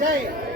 Jane.